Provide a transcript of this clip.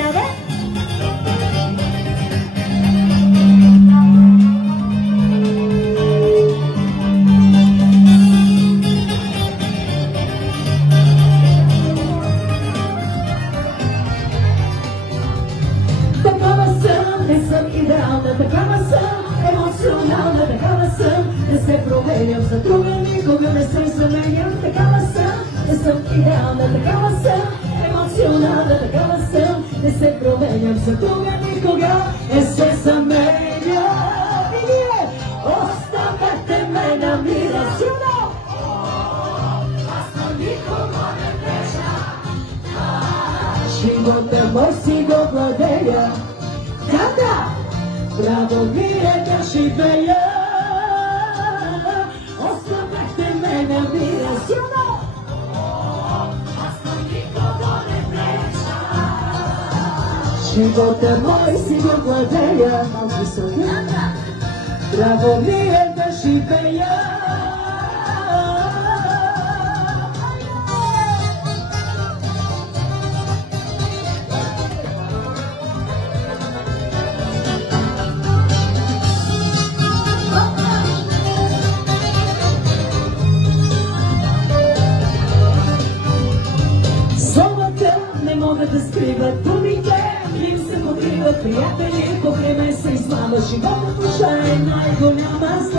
Здраве! Такава съм, не съм идеална, такава съм, емоционална, такава съм, не се променям, за друга никога не се заменям, такава съм, не съм идеална, такава съм, емоционална, такава съм, не се променям, за друга никога не се заменям. И ние оставете ме на мира, силно! Аз на никога не греша. Живота мой си го владея. Да, браво ми е да живея. Оставете ме на мира, силно! Аз на никого не преча. Живота мой си го владея. Малки са, браво ми е да живея. Не могат да скриват думите, им се покриват приятели, покрай мен се измама живота, душа е най-голяма.